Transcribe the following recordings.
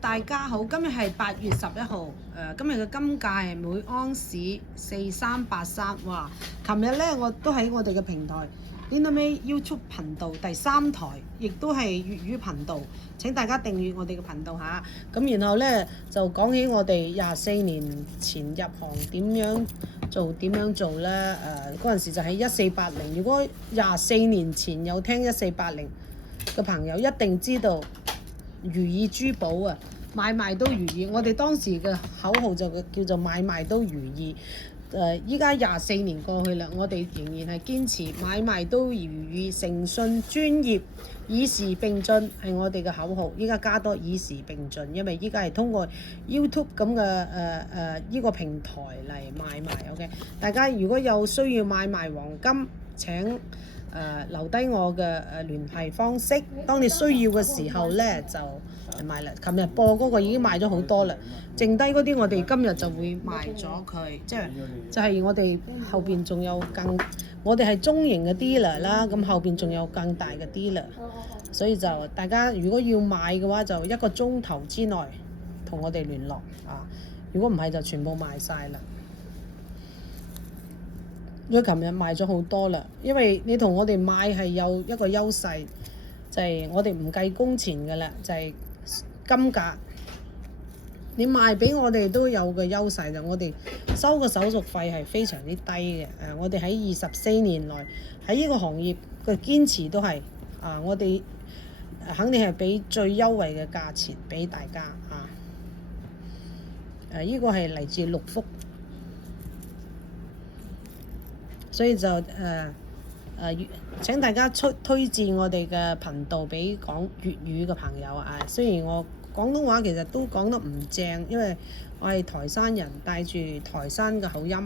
大家好，今日係8月11號。今日嘅金價係每盎司4383。哇！琴日咧我都喺我哋嘅平台 Linda-May YouTube 頻道第3台，亦都係粵語頻道。請大家訂閱我哋嘅頻道嚇。咁然後咧就講起我哋24年前入行點樣做咧。嗰陣時就喺1480。如果24年前有聽1480嘅朋友，一定知道如意珠寶啊，買賣都如意。我哋當時嘅口號就叫做買賣都如意。依家24年過去啦，我哋仍然係堅持買賣都如意，誠信專業，以時並進係我哋嘅口號。依家加多以時並進，因為依家係通過 YouTube 咁嘅呢個平台嚟買賣。OK， 大家如果有需要買賣黃金，請留低我嘅聯繫方式，當你需要嘅時候咧就買啦。琴日播嗰個已經賣咗好多啦，剩低嗰啲我哋今日就會賣咗佢，就係我哋後邊仲有我哋係中型嘅 dealer 啦，咁後邊仲有更大嘅 dealer， 所以就大家如果要買嘅話，就1個鐘頭之內同我哋聯絡啊，如果唔係就全部賣晒啦。因為琴日賣咗好多啦，因為你同我哋買係有一個優勢，就係我哋唔計工錢嘅啦，就係金價。你賣俾我哋都有個優勢，就我哋收個手續費係非常之低嘅。我哋喺24年來喺呢個行業嘅堅持都係我哋肯定係俾最優惠嘅價錢俾大家呢個係嚟自六福。所以就請大家推薦我哋嘅頻道俾講粵語嘅朋友啊。雖然我廣東話其實都講得唔正，因為我係台山人，帶住台山嘅口音。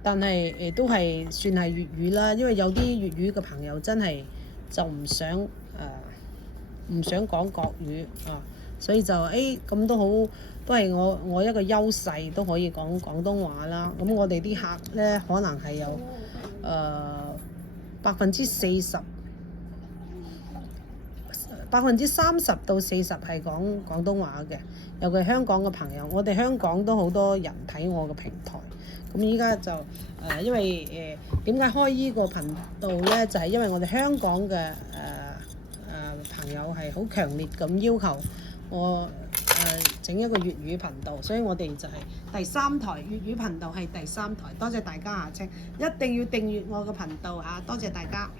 但係都係算係粵語啦，因為有啲粵語嘅朋友真係就唔想講國語所以就咁都好，都係我一個優勢，都可以講廣東話啦。咁我哋啲客咧可能係有40%、30%到40%係講廣東話嘅，尤其香港嘅朋友。我哋香港都好多人睇我嘅平台。咁依家就因為點解開呢個頻道咧？就係因為我哋香港嘅朋友係好強烈咁要求我整一個粵語頻道，所以我哋就係第3台粵語頻道係第3台。多謝大家請一定要訂閱我嘅頻道多謝大家。